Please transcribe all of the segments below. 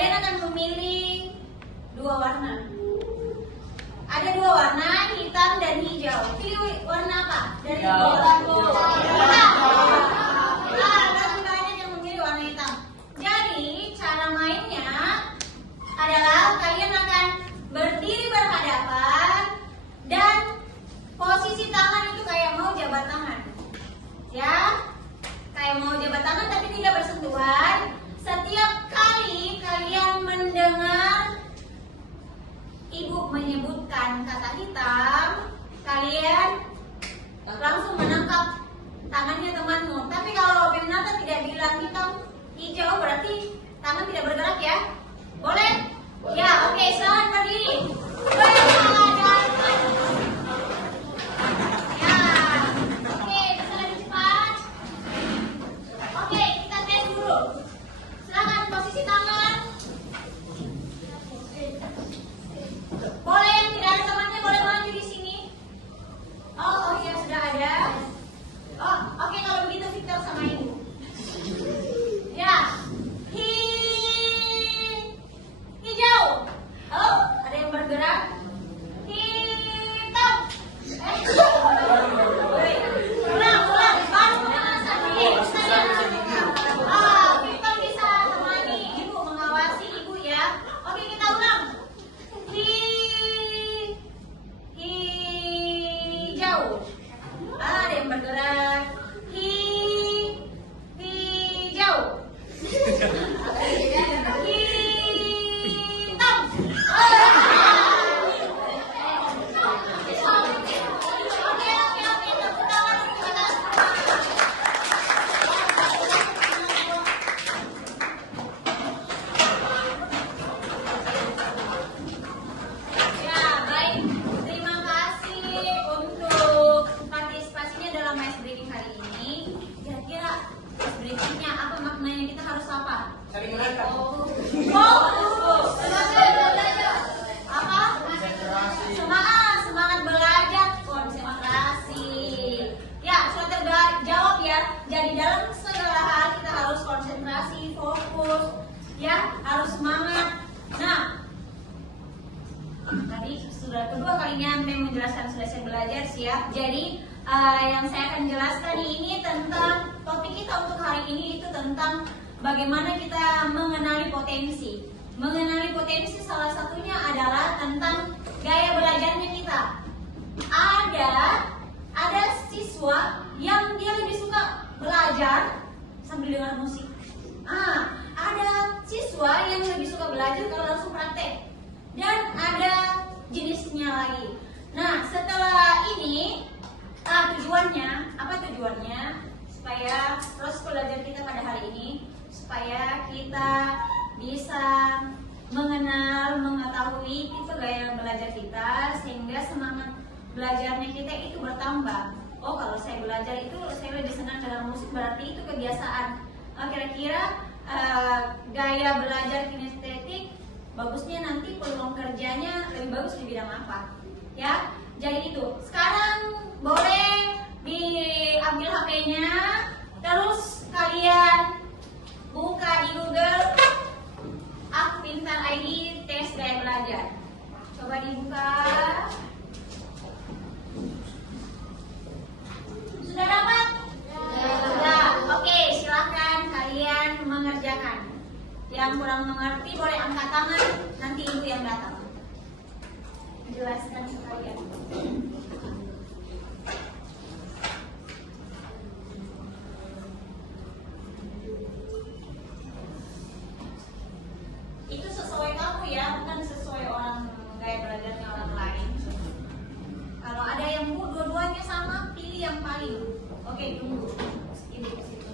kalian akan memilih dua warna. Ada dua warna, hitam dan hijau. Pilih warna apa? Dari hitam. Tapi kalian yang memilih warna hitam. Jadi cara mainnya adalah kalian akan berdiri berhadapan dan posisi tangan itu kayak mau jabat tangan. Ya, kayak mau jabat tangan tapi tidak bersentuhan. Setiap kali kalian mendengar ibu menyebutkan kata hitam, kalian langsung menangkap tangannya temanmu. Tapi kalau Bimnata tidak bilang hitam, hijau, berarti tangan tidak bergerak ya? Boleh? Ya, oke, selamat berdiri. Semangat belajar, konsentrasi. Ya, sudah terjawab ya. Jadi dalam segala hal kita harus konsentrasi, fokus, ya, harus semangat. Nah, tadi sudah kedua kalinya menjelaskan selesai belajar, siap. Jadi yang saya akan jelaskan ini tentang topik kita untuk hari ini itu tentang bagaimana kita mengenali potensi. Mengenali potensi salah satunya adalah tentang gaya belajarnya kita. Ada siswa yang dia lebih suka belajar sambil dengar musik. Ada siswa yang lebih suka belajar kalau langsung praktek. Dan ada jenisnya lagi. Nah, setelah ini tujuannya, apa tujuannya? Supaya proses belajar kita pada hari ini, supaya kita bisa mengenal, mengetahui itu gaya belajar kita, sehingga semangat belajarnya kita itu bertambah. Oh, kalau saya belajar itu saya lebih senang dengan musik, berarti itu kebiasaan. Kira-kira gaya belajar kinestetik bagusnya nanti peluang kerjanya lebih bagus di bidang apa? Ya, jadi itu. Sekarang boleh diambil HP-nya, terus kalian buka di Google Aku Pintar ID tes gaya belajar. Coba dibuka. Sudah dapat? Sudah. Oke, silahkan kalian mengerjakan. Yang kurang mengerti boleh angkat tangan, nanti ibu yang datang jelaskan sekalian. Itu sesuai kamu ya, bukan sesuai orang gaya belajarnya orang lain. Kalau ada yang dua-duanya sama, pilih yang paling. Oke, tunggu. Ibu ke situ.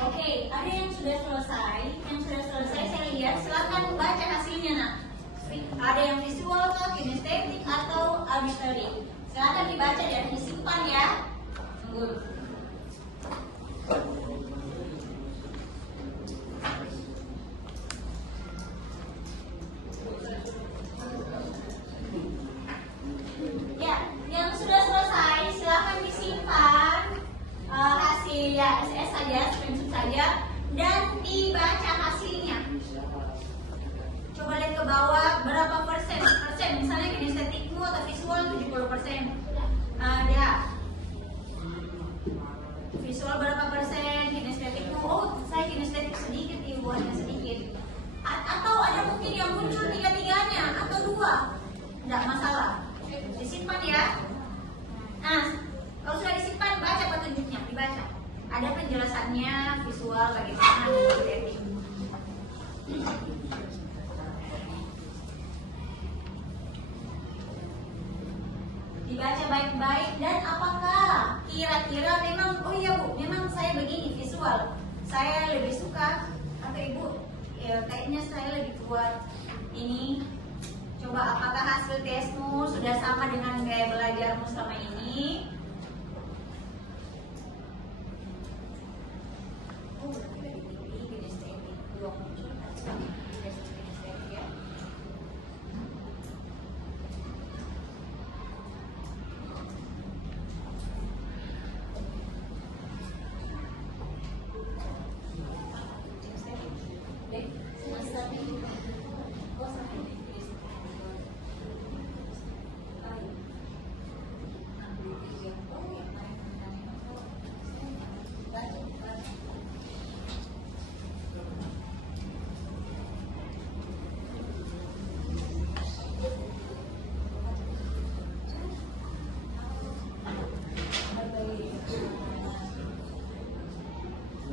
Oke, ada yang sudah selesai. Saya lihat. Silakan baca hasilnya, nak. Ada yang visual, kinestetik, atau auditory. Silakan dibaca dan disimpan ya. Tunggu. Ya, yang sudah selesai silakan disimpan hasil ya SS saja, screenshot saja, dan dibaca hasilnya. Coba lihat ke bawah berapa persen, misalnya kinestetikmu atau visual 70%. Ada visual berapa persen, kinestetikmu, oh saya kinestetik sedikit, ibuannya sedikit. Atau ada mungkin yang muncul tiga-tiganya atau dua, tidak masalah. Disimpan ya. Nah, kalau sudah disimpan, baca petunjuknya, dibaca. Ada penjelasannya, visual bagaimana kinestetik. Dibaca baik-baik, dan apakah kira-kira memang, oh iya Bu, memang saya begini visual, saya lebih suka, atau Ibu ya, kayaknya saya lebih kuat ini. Coba apakah hasil tesmu sudah sama dengan gaya belajarmu selama ini? Oh, lebih tinggi kinestetik, belum muncul kinestetik ya.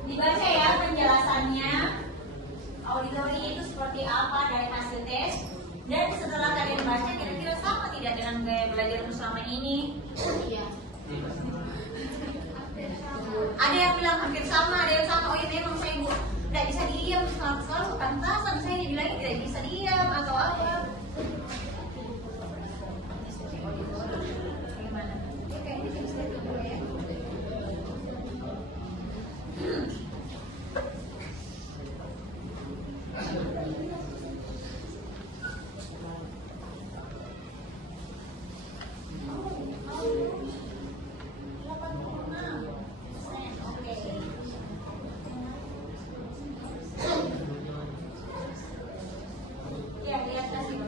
Dibaca ya penjelasannya, auditori itu seperti apa dari hasil tes, dan setelah kalian baca kira-kira sama tidak dengan gaya belajarmu selama ini? Iya. Ada yang bilang hampir sama, ada yang sama. Oh iya memang saya Bu tidak bisa diam, selalu kepantasan saya dibilang tidak bisa diam atau apa. Gimana? Ya kayaknya kinestetik dulu ya. Ya, lihat hasil.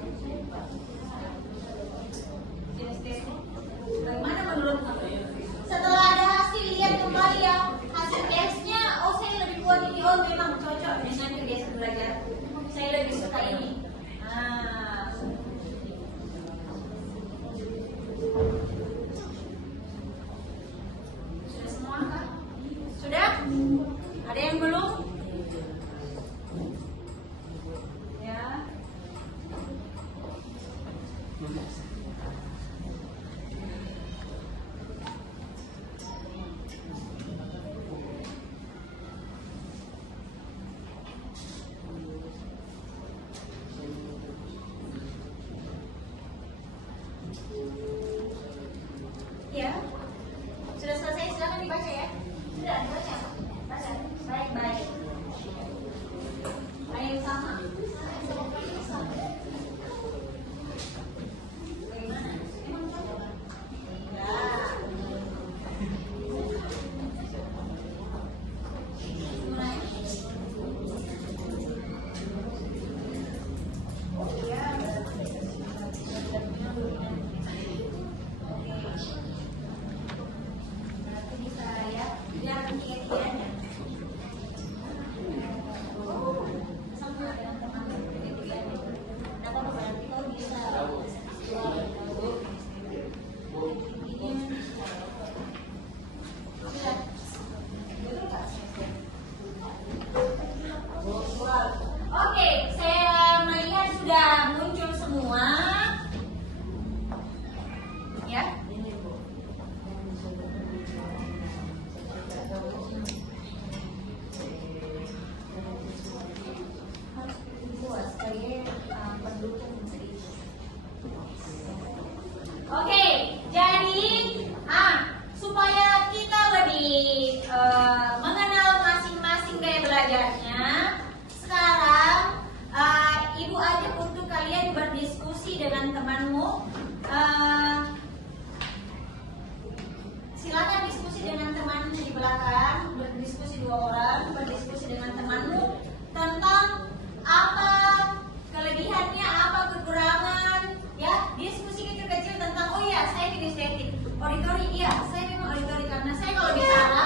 estetik. Auditori, iya, saya memang auditori karena saya kalau bicara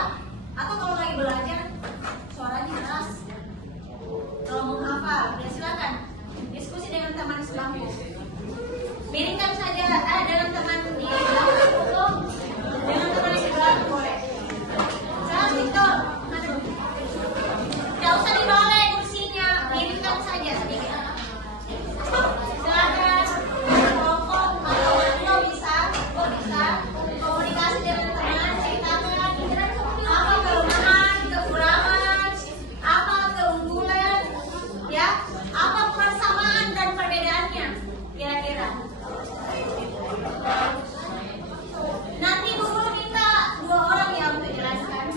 atau kalau lagi belajar suaranya keras. Kalau mau hafal, ya silakan diskusi dengan teman sebangku. Miringkan saja dengan teman di belakang, dengan teman di belakang boleh. Salam Victor. Tidak usah dibalik kursinya, miringkan saja sedikit. Silakan. Kelompok atau lo bisa komunikasi dengan teman, ceritakan apa kelemahan, kekurangan, apa keunggulan, ya, apa persamaan dan perbedaannya, kira-kira. Nanti Bu Guru minta 2 orang ya untuk jelaskan.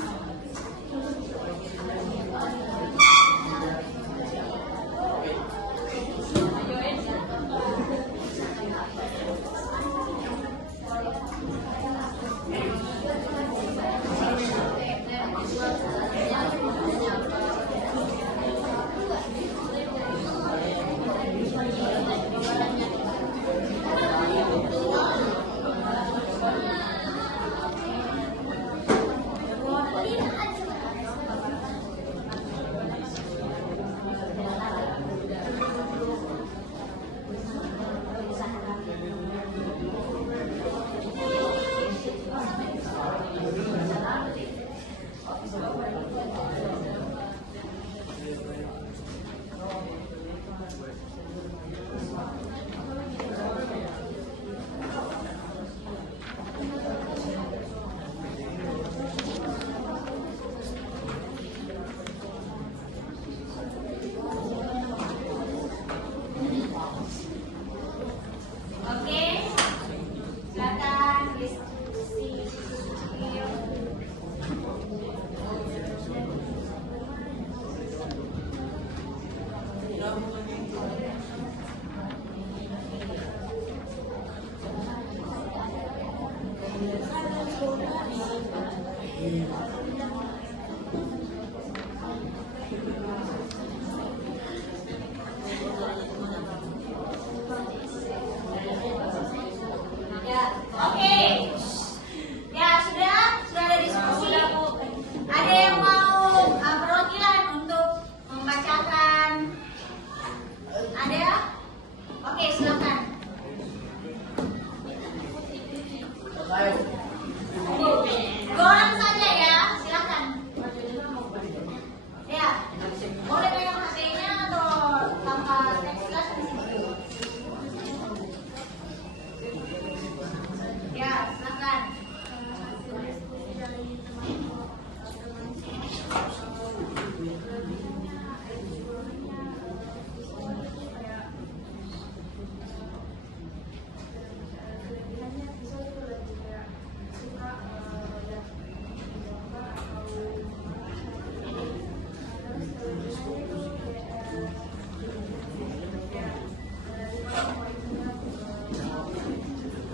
Oke, silakan diskusi. Ya, oke. Ya, sudah ada diskusi. Ada yang mau perwakilan untuk membacakan? Ada? Oke, silakan. Goreng saja ya, silakan. Ya, boleh pegang HP-nya atau tanpa teks, silakan di sini. Ya, silakan.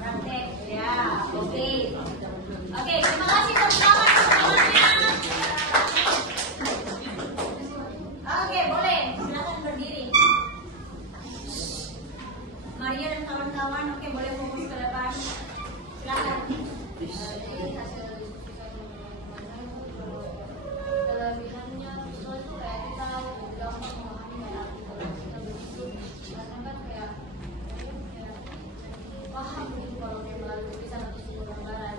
Praktek, ya, oke. Oke, terima kasih teman-teman semuanya. Oke, boleh, silakan berdiri. Maria dan kawan-kawan, oke, boleh fokus ke depan. Silakan. Kelebihannya visual itu kayak kita gampang memahami ya, karena kan kayak paham gitu kalau kayak melalui tulisan atau gambaran.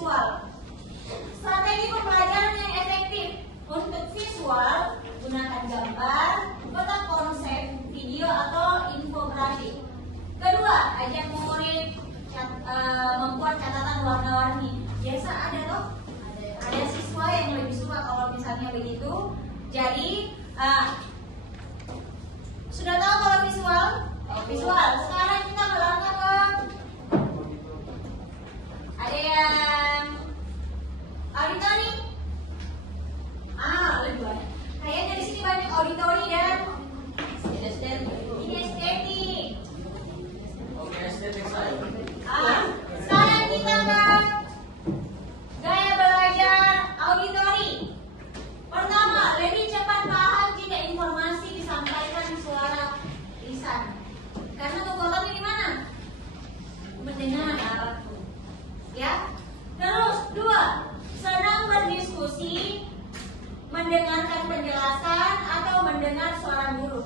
visual. Strategi pembelajaran yang efektif untuk visual, gunakan gambar, peta konsep, video atau infografik. Kedua, ajak murid membuat catatan warna-warni. Biasa ada toh? Ada siswa yang lebih suka kalau misalnya begitu. Jadi sudah tahu kalau visual? Visual. Sekarang kita melangkah ke ada yang auditori. Lebih banyak. Kayaknya di sini banyak auditori dan kinestetik. Oke, estetik saya. Sekarang kita ke gaya belajar auditori. Pertama, lebih cepat paham jika informasi disampaikan suara lisan. Karena kekuatannya di mana? Mendengar. Ya. Terus dua, senang berdiskusi, mendengarkan penjelasan atau mendengar suara guru.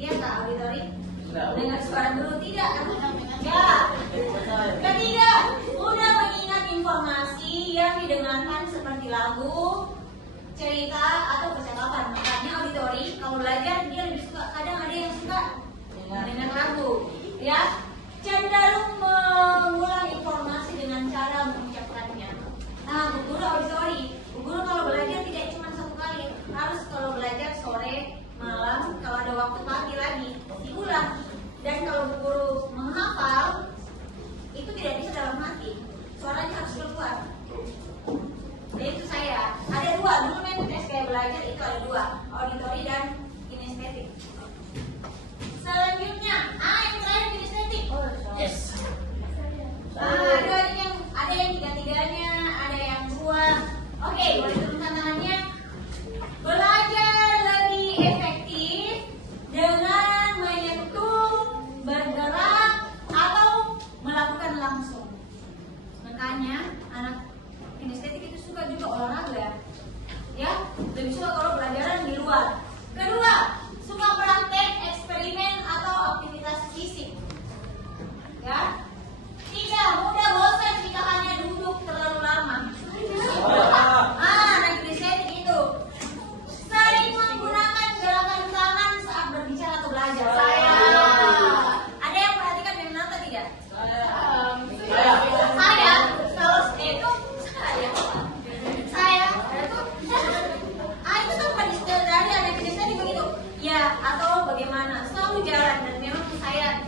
Iya Kak auditori? Mendengar suara guru tidak? Ya. Ketiga, mudah mengingat informasi yang didengarkan seperti lagu, cerita atau percakapan. Makanya auditori kalau belajar dia lebih suka, kadang ada yang suka mendengar lagu, ya. Cenderung mengulang informasi dengan cara mengucapkannya. Nah, Bu Guru auditori, Bu Guru kalau belajar tidak cuma satu kali, harus kalau belajar sore, malam, kalau ada waktu pagi lagi diulang. Dan kalau Bu Guru menghafal, itu tidak bisa dalam hati, suaranya harus keluar. Jadi itu saya. Ada dua, dulu kan tes kayak belajar itu ada dua, auditori dan kinestetik. Selanjutnya, yang terakhir kinestetik. Yes. Ada yang tiga-tiganya, ada yang dua. Oke, boleh turunkan tangannya. Belajar lebih efektif dengan menyentuh, bergerak, atau melakukan langsung. Makanya anak kinestetik itu suka juga olahraga, ya, lebih suka kalau pelajaran di luar. Kedua, suka praktek, eksperimen atau aktivitas fisik, ya. Tiga, mudah bosan jika hanya duduk terlalu lama. Anak kinestetik itu sering menggunakan gerakan tangan saat berbicara atau belajar. Saya. Ada yang perhatikan yang nonton tidak? Saya. Kalau itu saya itu kan pada dari anak kinestetik begitu ya, atau bagaimana selalu jalan. Dan memang saya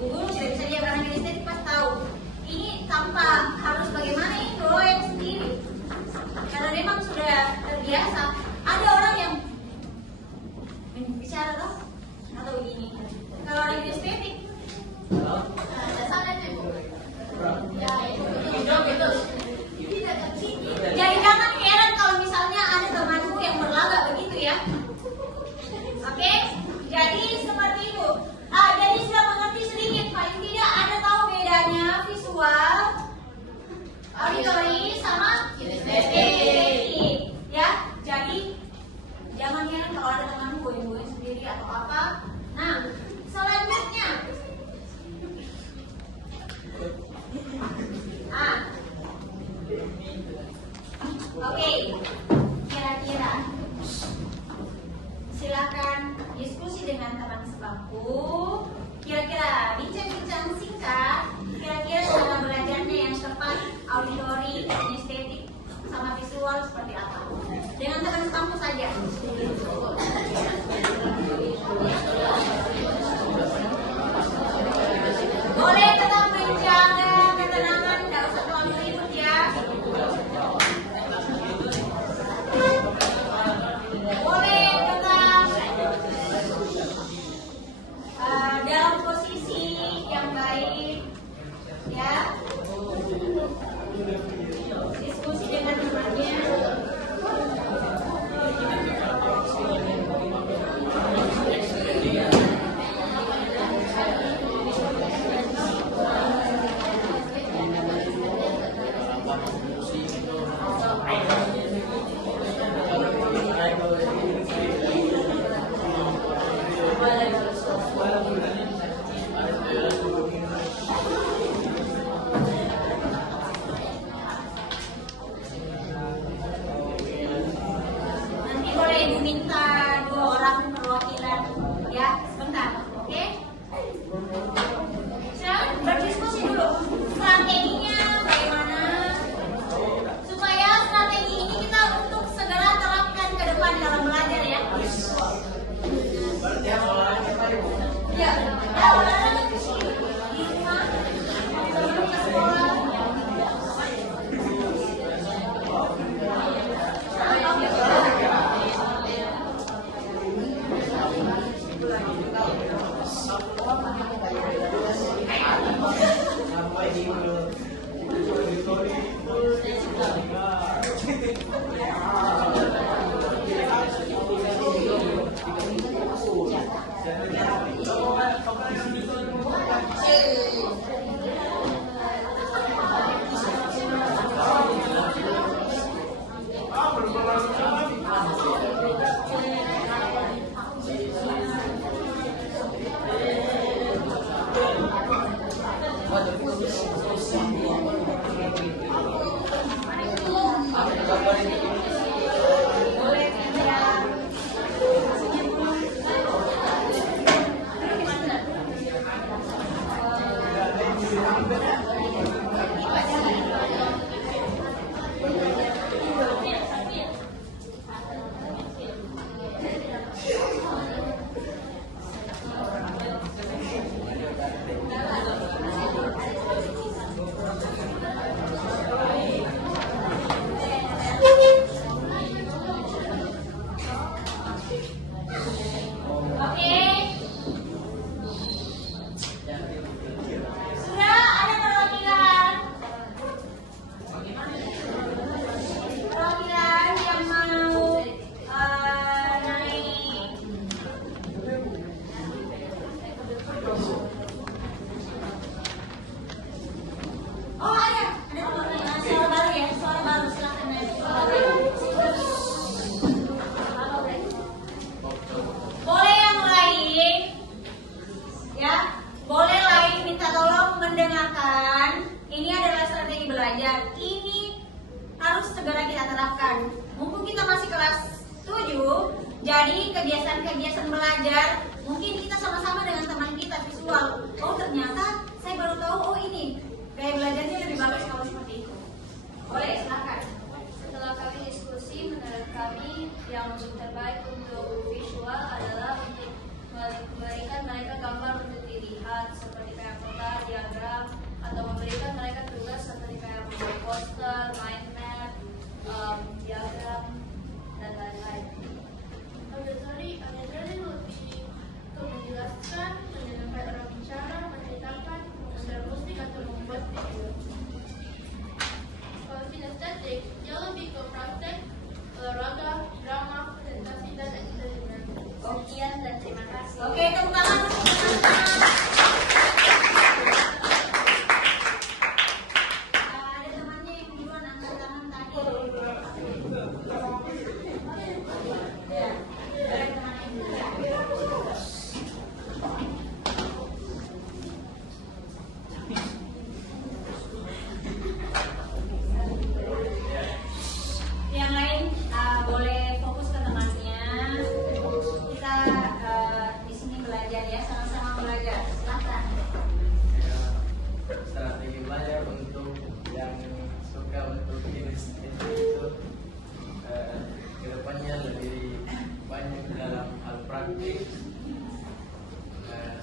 Bu Guru tidak bisa diam karena kinestetik pas tahu ini tanpa harus bagaimana ini yang sendiri karena memang sudah terbiasa. Ada orang yang bicara loh atau begini. Kalau anak kinestetik jadi jangan heran kalau misalnya ada temanmu yang berlagak begitu ya. Oke? Jadi seperti itu. Jadi sudah mengerti sedikit, paling tidak ada tahu bedanya visual, auditori sama kinestetik. Ya, jadi jangan heran kalau ada temanmu goyang-goyang sendiri atau apa. Nah, selanjutnya. Oke, kira-kira silakan diskusi dengan teman sebangku. Kira-kira bincang-bincang singkat. Kira-kira cara belajarnya yang tepat, auditori, kinestetik, sama visual seperti apa? Dengan teman sebangku saja. Boleh tetap menjaga ketenangan, tidak usah terlalu ribut ya. Boleh tetap dalam posisi yang baik, ya. Diskusi dengan temannya. belajar, mungkin kita sama-sama dengan teman kita visual. Oh ternyata saya baru tahu, oh ini gaya belajarnya lebih bagus kalau seperti itu. Boleh, silakan. Setelah kami diskusi, menurut kami yang terbaik untuk visual adalah untuk memberikan mereka gambar untuk dilihat seperti kayak peta, diagram, atau memberikan mereka tugas seperti kayak membuat poster, mind map, diagram, dan lain-lain. Ada tadi lebih menjelaskan, mendengarkan orang bicara, menceritakan, mengusir musik atau membuat video. Kalau kinestetik, dia lebih ke praktek, olahraga, drama, presentasi, dan entertainment. Sekian dan terima kasih. Oke, tepuk tangan untuk teman-teman. Ada temannya yang duluan angkat tangan tadi. Ya, ada temannya yang duluan. Yang lain boleh fokus ke temannya. Kita di sini belajar ya, sama-sama belajar. Silakan. Strategi belajar untuk yang suka untuk kinestetik itu kedepannya lebih banyak dalam hal praktik,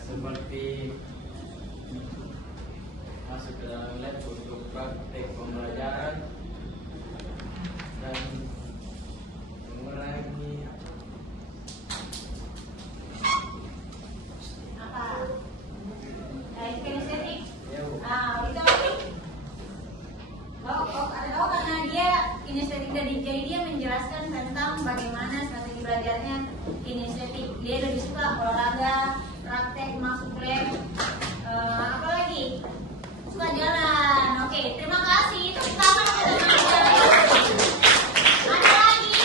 seperti masuk ke dalam lab untuk praktik pembelajaran dan mengurangi Apa? Kinestetik. ya, Itu lagi. Ada tahu karena dia kinestetik jadi dia menjelaskan tentang bagaimana strategi belajarnya kinestetik. Dia lebih suka olahraga, praktek, masuk lab, apa lagi? Suka jalan. Oke, terima kasih. Itu pertama ada lagi.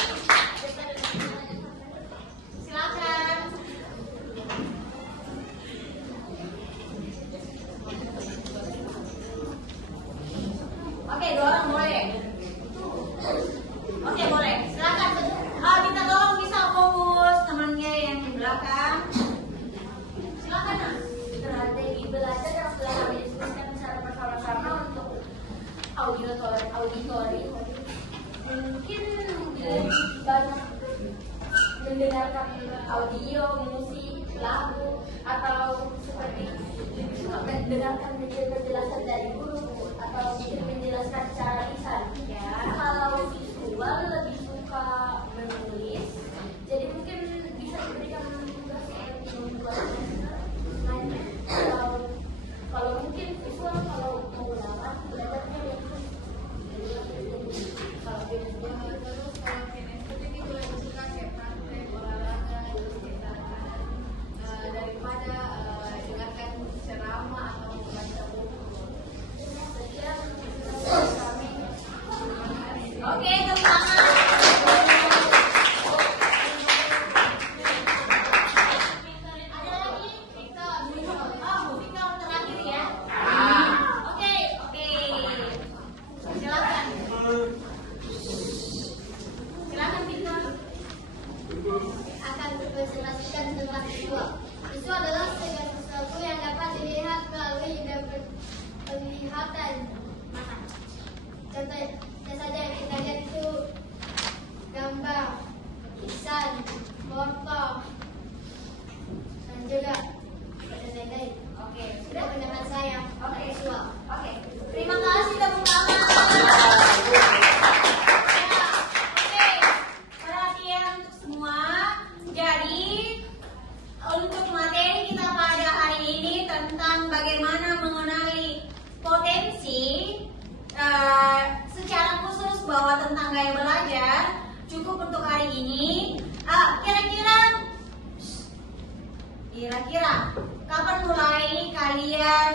Silakan. Oke, 2 orang boleh. Oke, boleh. Silakan. Minta tolong bisa fokus temannya yang di belakang. Silakan, Nak. Strategi belajar yang sudah kami diskusikan secara bersama-sama untuk auditori mungkin lebih banyak mendengarkan audio, musik, lagu, atau seperti lebih suka mendengarkan penjelasan dari guru atau mungkin menjelaskan secara lisan. Ya, kalau visual lebih suka menulis, jadi mungkin bisa diberikan tugas seperti membuat kalau mungkin visual kalau mau lama belajarnya yang kalau Terus kalau kinestetik itu lebih suka kayak praktek, olahraga, daripada dengarkan ceramah atau membaca buku. sekian kami. Oke, tepuk tangan. Ada lagi? Victor terakhir ya. Oke. Silakan. Silakan Victor. Akan menjelaskan tentang visual. Visual adalah segala sesuatu yang dapat dilihat melalui indera penglihatan. Contohnya saja yang kita lihat itu gambar, lukisan, foto, dan juga lain-lain. Oke, Sudah sudah. pendapat saya visual. Oke. Terima kasih tepuk tangan. Ya, oke. Perhatian untuk semua. Jadi untuk materi kita pada hari ini tentang bagaimana mengenali potensi secara khusus bahwa tentang gaya belajar cukup untuk hari ini. Kira-kira kapan mulai kalian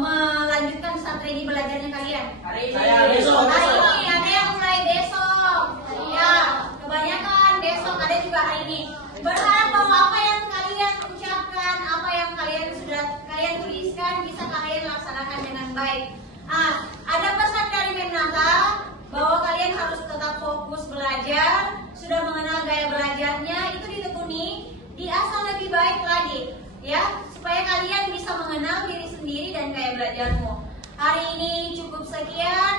melanjutkan strategi belajarnya kalian? besok. Hari ini ada yang mulai besok. Ya, kebanyakan besok, ada juga hari ini. Berharap bahwa apa yang kalian ucapkan, apa yang kalian sudah kalian tuliskan bisa kalian laksanakan dengan baik. Ada pesan dari Menata bahwa kalian harus tetap fokus belajar, sudah mengenal gaya belajarnya, itu ditekuni diasah lebih baik lagi, ya, supaya kalian bisa mengenal diri sendiri dan gaya belajarmu. Hari ini cukup sekian.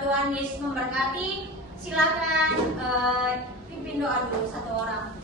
Tuhan Yesus memberkati. Silakan pimpin doa dulu satu orang.